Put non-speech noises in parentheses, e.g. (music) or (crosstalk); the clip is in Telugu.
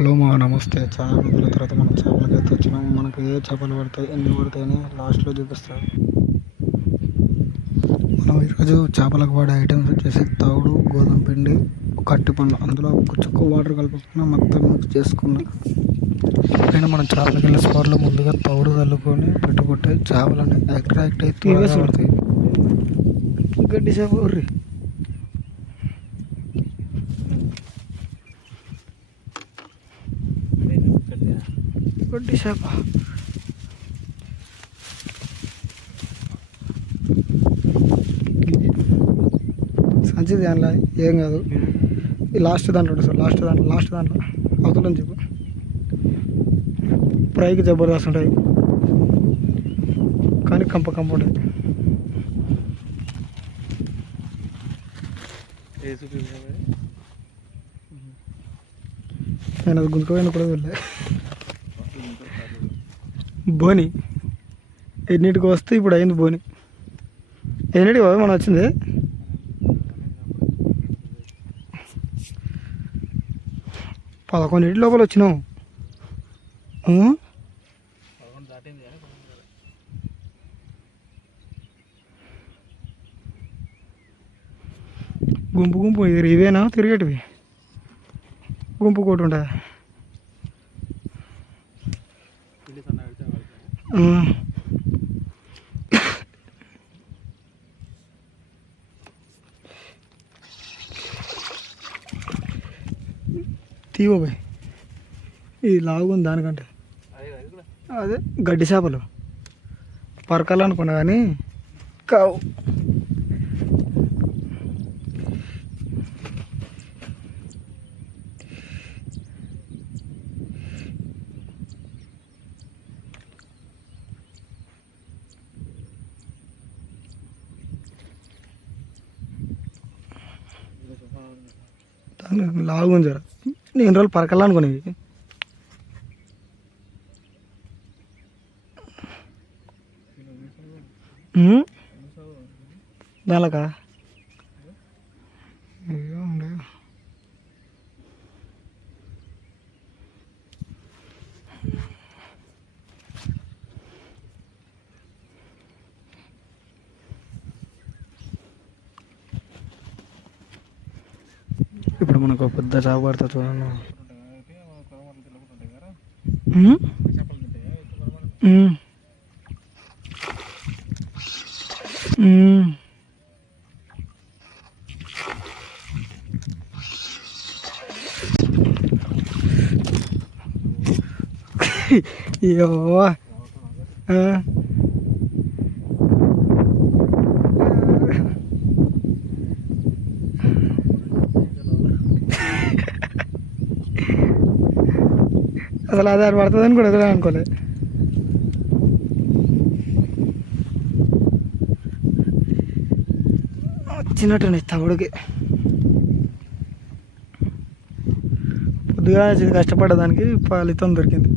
హలో మా నమస్తే. చాలా రోజుల తర్వాత మనం చేపలకి అయితే వచ్చినాం. మనకు ఏ చేపలు పడతాయి ఎన్ని పడతాయని లాస్ట్లో చూపిస్తాం మనం ఈరోజు చేపలకు వాడే ఐటమ్స్ వచ్చేసి తవుడు గోధుమ పిండి కట్టి పండు. అందులో చుక్క వాటర్ కలుపుకున్న మొత్తం మిక్స్ చేసుకున్నా. పైన మనం చేపలకి వెళ్ళే స్పాట్లో ముందుగా తవుడు చల్లుకొని పెట్టుకుంటే చేపలని అట్రాక్ట్ అయి త్వరగా పడతాయి గడ్డి చేప గడ్డి చేప సంచిది దాంట్లో ఏం కాదు. ఈ లాస్ట్ దాంట్లో ఉంటుంది సార్ లాస్ట్ దాంట్లో లాస్ట్ దాంట్లో. అవతలని చెప్పు. ఫ్రైకి జబర్దస్త్ ఉంటాయి కానీ కంప కంప ఉంటాయి నేను అది గుంతుకపోయిన కూడా వెళ్ళే. బోని. ఎన్నిటికి వస్తే ఇప్పుడు అయింది బోని. ఎన్నిటికి బాబు మనం వచ్చింది? పదకొండింటి లోపల వచ్చినాం. గుంపు గుంపు ఇవేనా? తిరిగేటివి? గుంపు కోటి ఉంటాయి ఆ. తీవో బాయ్ ఇది లాగుంది దానికంటే. అదే గడ్డి చేపలు. పరకాలనుకున్నా కానీ కావు. లాగుంది జర. నేను రోజులు పరకాలనుకునేవి దానికా ఇప్పుడు మనకు పెద్ద చేప పడుతుంది చూడండి. అయ్యో (laughs) అసలు అది ఆడ పడుతుందని కూడా ఎదురు అనుకోలే. వచ్చినట్టు తవుడికి పొద్దుగా కష్టపడడానికి ఫలితం దొరికింది.